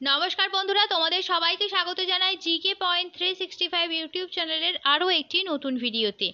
নমস্কার বন্ধুরা, তোমাদের সবাইকে স্বাগত জানাই জিকে পয়েন্ট 365 ইউটিউব চ্যানেলের আরও একটি নতুন ভিডিওতে।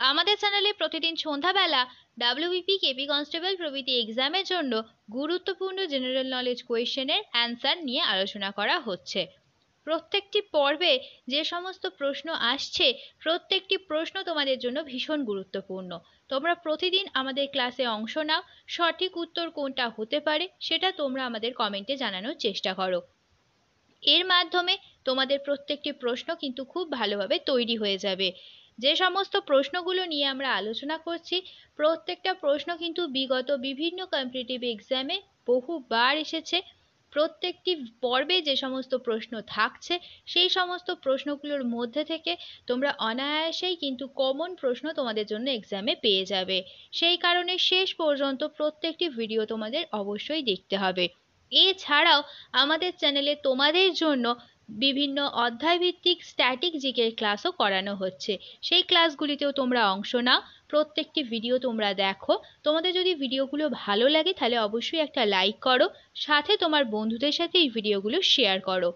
আমাদের চ্যানেলে প্রতিদিন সন্ধ্যাবেলা ডাব্লিউবিপি, কেপি কনস্টেবল প্রভৃতি এক্সামের জন্য গুরুত্বপূর্ণ জেনারেল নলেজ কোয়েশ্চেনের অ্যান্সার নিয়ে আলোচনা করা হচ্ছে। প্রত্যেকটি পর্বে যে সমস্ত প্রশ্ন আসছে, প্রত্যেকটি প্রশ্ন তোমাদের জন্য ভীষণ গুরুত্বপূর্ণ। তোমরা প্রতিদিন আমাদের ক্লাসে অংশ নাও, সঠিক উত্তর কোনটা হতে পারে সেটা তোমরা আমাদের কমেন্টে জানানোর চেষ্টা করো। এর মাধ্যমে তোমাদের প্রত্যেকটি প্রশ্ন কিন্তু খুব ভালোভাবে তৈরি হয়ে যাবে। যে সমস্ত প্রশ্নগুলো নিয়ে আমরা আলোচনা করছি, প্রত্যেকটা প্রশ্ন কিন্তু বিগত বিভিন্ন কম্পিটিটিভ এক্সামে বহুবার এসেছে। প্রত্যেকটি পর্বে যে সমস্ত প্রশ্ন থাকছে, সেই সমস্ত প্রশ্নগুলোর মধ্যে থেকে তোমরা অনায়াসেই কিন্তু কমন প্রশ্ন তোমাদের জন্য এক্সামে পেয়ে যাবে। সেই কারণে শেষ পর্যন্ত প্রত্যেকটি ভিডিও তোমাদের অবশ্যই দেখতে হবে। এছাড়াও আমাদের চ্যানেলে তোমাদের জন্য বিভিন্ন অধ্যায়ভিত্তিক স্ট্যাটিক জিকের ক্লাসও করানো হচ্ছে। সেই ক্লাসগুলিতেও তোমরা অংশ নাও, প্রত্যেকটি ভিডিও তোমরা দেখো। তোমাদের যদি ভিডিওগুলো ভালো লাগে তাহলে অবশ্যই একটা লাইক করো, সাথে তোমার বন্ধুদের সাথে এই ভিডিওগুলো শেয়ার করো।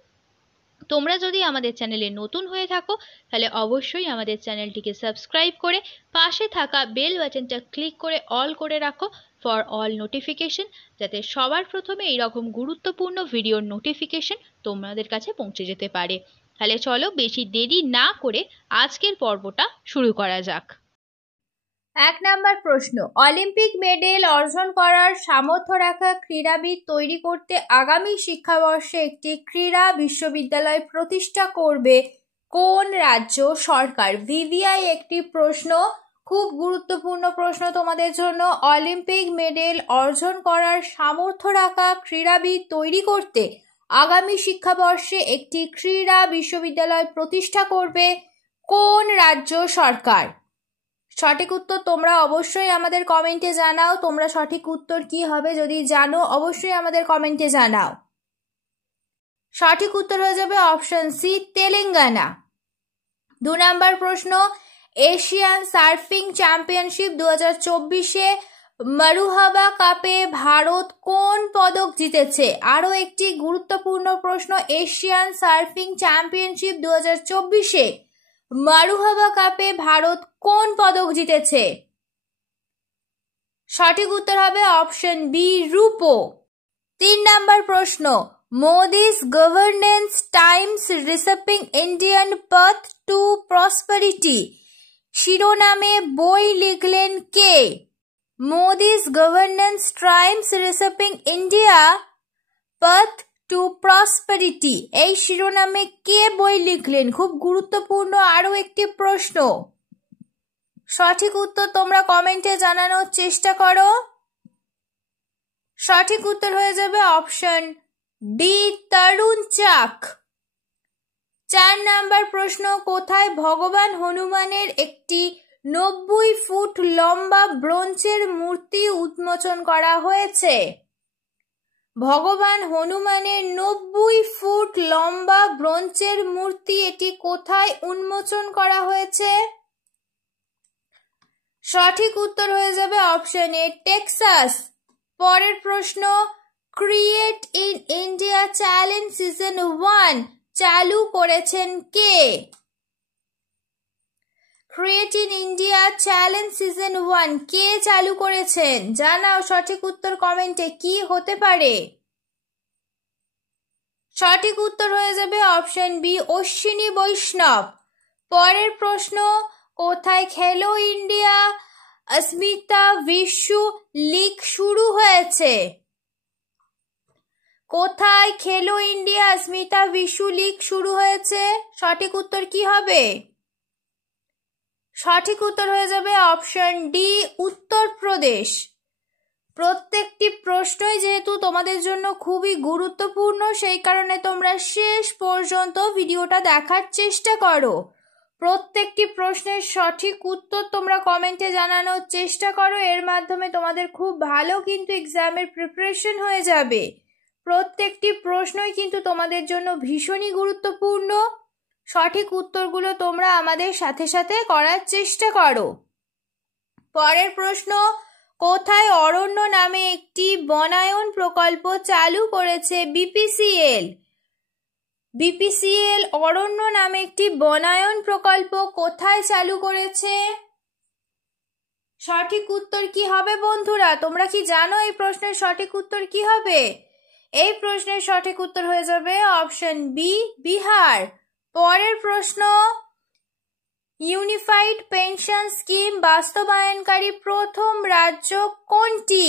তোমরা যদি আমাদের চ্যানেলে নতুন হয়ে থাকো তাহলে অবশ্যই আমাদের চ্যানেলটিকে সাবস্ক্রাইব করে পাশে থাকা বেল বাটনটা ক্লিক করে অল করে রাখো ফর অল নোটিফিকেশন, যাতে সবার প্রথমে এইরকম গুরুত্বপূর্ণ ভিডিওর নোটিফিকেশন তোমাদের কাছে পৌঁছে যেতে পারে। তাহলে চলো বেশি দেরি না করে আজকের পর্বটা শুরু করা যাক। 1 নম্বর প্রশ্ন, অলিম্পিক মেডেল অর্জন করার সামর্থ্য রাখা ক্রীড়াবিদ তৈরি করতে আগামী শিক্ষাবর্ষে একটি ক্রীড়া বিশ্ববিদ্যালয় প্রতিষ্ঠা করবে কোন রাজ্য সরকার? ভিভিআই একটি প্রশ্ন, খুব গুরুত্বপূর্ণ প্রশ্ন তোমাদের জন্য। অলিম্পিক মেডেল অর্জন করার সামর্থ্য রাখা ক্রীড়াবিদ তৈরি করতে আগামী শিক্ষাবর্ষে একটি ক্রীড়া বিশ্ববিদ্যালয় প্রতিষ্ঠা করবে কোন রাজ্য সরকার? সঠিক উত্তর তোমরা অবশ্যই আমাদের কমেন্টে জানাও। তোমরা সঠিক উত্তর কি হবে যদি জানো, অবশ্যই আমাদের কমেন্টে জানাও। সঠিক উত্তর হয়ে যাবে অপশন সি, তেলেঙ্গানা। 2 নম্বর প্রশ্ন, এশিয়ান সার্ফিং চ্যাম্পিয়নশিপ 2024-এ মারুহাবা কাপে ভারত কোন পদক জিতেছে? আরও একটি গুরুত্বপূর্ণ প্রশ্ন, এশিয়ান সার্ফিং চ্যাম্পিয়নশিপ 2024-এ মারুহাবা কাপে ভারত কোন পদক জিতেছে? সঠিক উত্তর হবে অপশন বি, রূপো। 3 নম্বর প্রশ্ন, Modi's governance times reshaping Indian path to prosperity শিরোনামে বই লিখলেন কে? Modi's governance times reshaping India path to prosperity, এই শিরোনামে কে বই লিখলেন? খুব গুরুত্বপূর্ণ আরও একটি প্রশ্ন। সঠিক উত্তর তোমরা কমেন্টে জানানোর চেষ্টা করো। সঠিক উত্তর হয়ে যাবে অপশন ডি, তরুণ চাক। 4 নম্বর প্রশ্ন, কোথায় ভগবান হনুমানের একটি 90 ফুট লম্বা ব্রোঞ্জের মূর্তি উন্মোচন করা হয়েছে? ভগবান হনুমানের 90 ফুট লম্বা ব্রোঞ্জের মূর্তি, এটি কোথায় উন্মোচন করা হয়েছে? সঠিক উত্তর হয়ে যাবে অপশন এ, টেক্সাস। পরের প্রশ্ন, create in India challenge season 1 চালু করেছেন কে? Create in India challenge season 1 কে চালু করেছেন? জানাও সঠিক উত্তর কমেন্টে, কি হতে পারে? সঠিক উত্তর হয়ে যাবে অপশন বি, অশ্বিনী বৈষ্ণব। পরের প্রশ্ন, কোথায় খেলো ইন্ডিয়া অস্মিতা বিশ্ব লিগ শুরু হয়েছে? কোথায় খেলো ইন্ডিয়া অস্মিতা বিশ্ব লিগ শুরু হয়েছে? সঠিক উত্তর কি হবে? সঠিক উত্তর হয়ে যাবে অপশন ডি, উত্তরপ্রদেশ। প্রত্যেকটি প্রশ্নই যেহেতু তোমাদের জন্য খুবই গুরুত্বপূর্ণ, সেই কারণে তোমরা শেষ পর্যন্ত ভিডিওটা দেখার চেষ্টা করো। প্রত্যেকটি প্রশ্নের সঠিক উত্তর তোমরা কমেন্টে জানানোর চেষ্টা করো। এর মাধ্যমে তোমাদের খুব ভালো কিন্তু এক্সামের প্রিপারেশন হয়ে যাবে। প্রত্যেকটি প্রশ্নই কিন্তু তোমাদের জন্য ভীষণই গুরুত্বপূর্ণ। সঠিক উত্তরগুলো তোমরা আমাদের সাথে সাথে করার চেষ্টা করো। পরের প্রশ্ন, কোথায় অরণ্য নামে একটি বনায়ন প্রকল্প চালু করেছে বিপিসিএল? বিপিসিএল অরণ্য নামে একটি বনায়ন প্রকল্প কোথায় চালু করেছে? সঠিক উত্তর কি হবে বন্ধুরা? তোমরা কি জানো এই প্রশ্নের সঠিক উত্তর কি হবে? এই প্রশ্নের সঠিক উত্তর হয়ে যাবে অপশন বি, বিহার। পরের প্রশ্ন, ইউনিফাইড পেনশন স্কিম বাস্তবায়নকারী প্রথম রাজ্য কোনটি?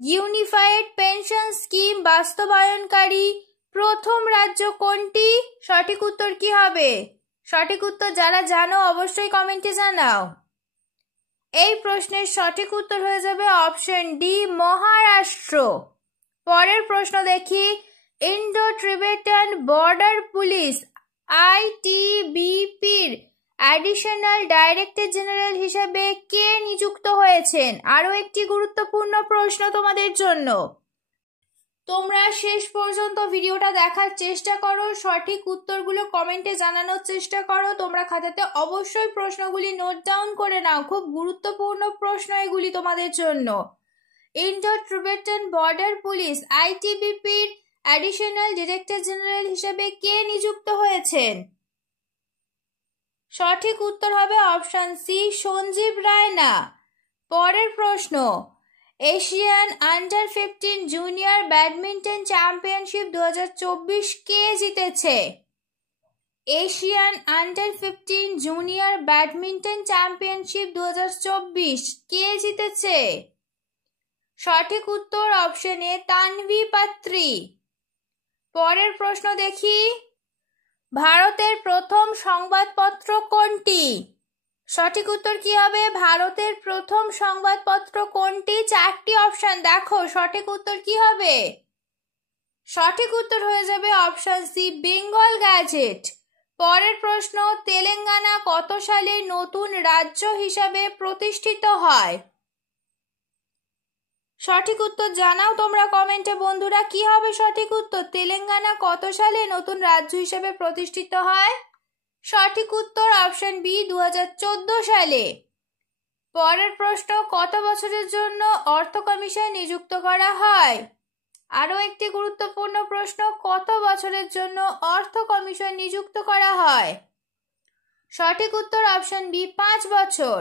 ইউনিফাইড পেনশন স্কিম বাস্তবায়নকারী প্রথম রাজ্য কোনটি? সঠিক উত্তর কি হবে? সঠিক উত্তর যারা জানো অবশ্যই কমেন্টে জানাও। এই প্রশ্নের সঠিক উত্তর হয়ে যাবে অপশন ডি, মহারাষ্ট্র। পরের প্রশ্ন দেখি, ইন্ডো টিবেটান বর্ডার পুলিশ ITBPর অ্যাডিশনাল ডাইরেক্টর জেনারেল হিসেবে কে নিযুক্ত হয়েছেন? আরও একটি গুরুত্বপূর্ণ প্রশ্ন তোমাদের জন্য। তোমরা শেষ পর্যন্ত ভিডিওটা দেখার চেষ্টা করো, সঠিক উত্তরগুলো কমেন্টে জানানোর চেষ্টা করো। তোমরা খাতাতে অবশ্যই প্রশ্নগুলি নোট ডাউন করে নাও, খুব গুরুত্বপূর্ণ প্রশ্ন এগুলি তোমাদের জন্য। ইন্ডো টিবেটান বর্ডার পুলিশ ITBPর অ্যাডিশনাল ডিরেক্টর জেনারেল হিসেবে কে নিযুক্ত হয়েছেন? সঠিক উত্তর হবে অপশন সি, সঞ্জীব রায়না। পরের প্রশ্ন, Asian under 15 junior badminton championship 2024 কে জিতেছে? Asian under 15 junior badminton championship 2024 কে জিতেছে? সঠিক উত্তর অপশন এ, তানভি পাত্রী। পরের প্রশ্ন দেখি, ভারতের প্রথম সংবাদপত্র কোনটি? সঠিক উত্তর কি হবে? ভারতের প্রথম সংবাদপত্র কোনটি? চারটি অপশন দেখো, সঠিক উত্তর কি হবে? সঠিক উত্তর হয়ে যাবে অপশন সি, বেঙ্গল গ্যাজেট। পরের প্রশ্ন, তেলেঙ্গানা কত সালে নতুন রাজ্য হিসাবে প্রতিষ্ঠিত হয়? সঠিক উত্তর জানাও তোমরা কমেন্টে বন্ধুরা, কি হবে সঠিক উত্তর? তেলেঙ্গানা কত সালে নতুন রাজ্য হিসেবে প্রতিষ্ঠিত হয়? সঠিক উত্তর অপশন বি, 2014 সালে। পরের প্রশ্ন, কত বছরের জন্য অর্থ কমিশন নিযুক্ত করা হয়? আরও একটি গুরুত্বপূর্ণ প্রশ্ন, কত বছরের জন্য অর্থ কমিশন নিযুক্ত করা হয়? সঠিক উত্তর অপশন বি, 5 বছর।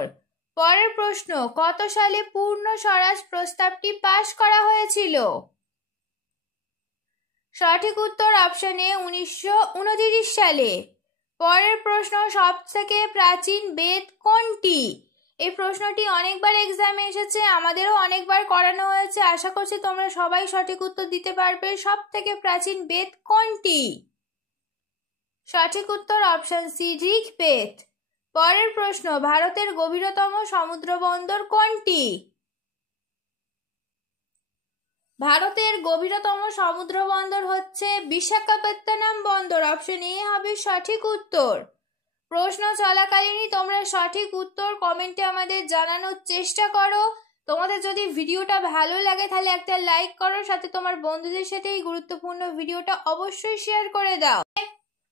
পরের প্রশ্ন, কত সালে পূর্ণ স্বরাজ প্রস্তাবটি পাশ করা হয়েছিল? সঠিক উত্তর অপশন এ, 1929 সালে। পরের প্রশ্ন, সবথেকে প্রাচীন বেদ কোনটি? এই প্রশ্নটি অনেকবার এক্সামে এসেছে, আমাদেরও অনেকবার করানো হয়েছে। আশা করছি তোমরা সবাই সঠিক উত্তর দিতে পারবে। সবথেকে প্রাচীন বেদ কোনটি? সঠিক উত্তর অপশন সি, ঋগ্বেদ। পরের প্রশ্ন, ভারতের গভীরতম সমুদ্র বন্দর কোনটি? ভারতের গভীরতম সমুদ্র বন্দর হচ্ছে বিশাখাপত্তনম বন্দর। অপশন এ হবে সঠিক উত্তর। প্রশ্ন চলাকালীনই তোমরা সঠিক উত্তর কমেন্টে আমাদের জানানোর চেষ্টা করো। তোমাদের যদি ভিডিওটা ভালো লাগে তাহলে একটা লাইক করো, সাথে তোমার বন্ধুদের সাথে এই গুরুত্বপূর্ণ ভিডিওটা অবশ্যই শেয়ার করে দাও।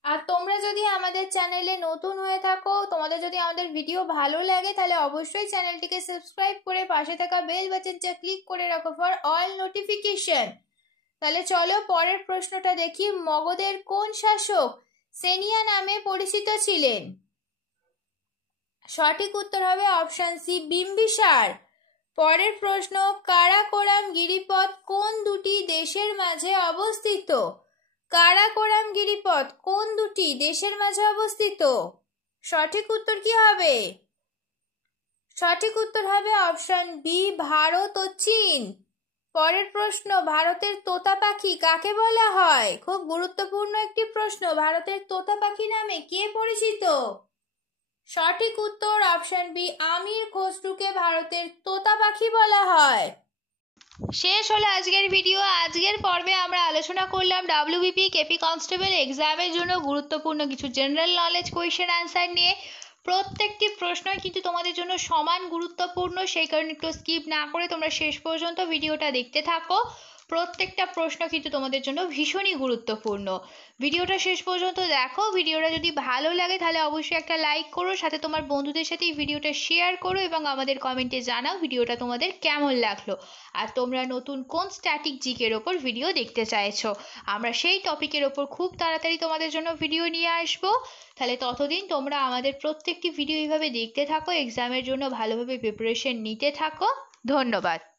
আর তোমরা যদি আমাদের চ্যানেলে নতুন হয়ে থাকো, তোমাদের যদি আমাদের ভিডিও ভালো লাগে তাহলে অবশ্যই চ্যানেলটিকে সাবস্ক্রাইব করে পাশে থাকা বেল বাটনটা ক্লিক করে রাখো ফর অল নোটিফিকেশন। তাহলে চলো পরের প্রশ্নটা দেখি, মগধের কোন শাসক সেনিয়া নামে পরিচিত ছিলেন? সঠিক উত্তর হবে অপশন সি, বিম্বিসার। পরের প্রশ্ন, কারাকোরাম গিরিপথ কোন দুটি দেশের মাঝে অবস্থিত? কারাকোরাম গিরিপথ কোন দুটি দেশের মাঝে অবস্থিত? সঠিক উত্তর কি হবে? সঠিক উত্তর হবে অপশন বি, ভারত ও চীন। পরের প্রশ্ন, ভারতের তোতা পাখি কাকে বলা হয়? খুব গুরুত্বপূর্ণ একটি প্রশ্ন, ভারতের তোতা পাখি নামে কে পরিচিত? সঠিক উত্তর অপশন বি, আমির খসরুকে ভারতের তোতা পাখি বলা হয়। শেষ হলো আজকের ভিডিও। আজকের পর্বে আমরা আলোচনা করলাম WBP কেপি কনস্টেবল এক্সামের জন্য গুরুত্বপূর্ণ কিছু জেনারেল নলেজ কোয়েশ্চেন অ্যান্সার নিয়ে। প্রত্যেকটি প্রশ্নই কিন্তু তোমাদের জন্য সমান গুরুত্বপূর্ণ, সেই কারণে একটু স্কিপ না করে তোমরা শেষ পর্যন্ত ভিডিওটা দেখতে থাকো। প্রত্যেকটা প্রশ্ন কিন্তু তোমাদের জন্য ভীষণই গুরুত্বপূর্ণ। ভিডিওটা শেষ পর্যন্ত দেখো। ভিডিওটা যদি ভালো লাগে তাহলে অবশ্যই একটা লাইক করো, সাথে তোমার বন্ধুদের সাথে এই ভিডিওটা শেয়ার করো এবং আমাদের কমেন্টে জানাও ভিডিওটা তোমাদের কেমন লাগলো, আর তোমরা নতুন কোন স্ট্যাটিক জিকের ওপর ভিডিও দেখতে চাইছো। আমরা সেই টপিকের ওপর খুব তাড়াতাড়ি তোমাদের জন্য ভিডিও নিয়ে আসবো। তাহলে ততদিন তোমরা আমাদের প্রত্যেকটি ভিডিও এইভাবে দেখতে থাকো, এক্সামের জন্য ভালোভাবে প্রিপারেশন নিতে থাকো। ধন্যবাদ।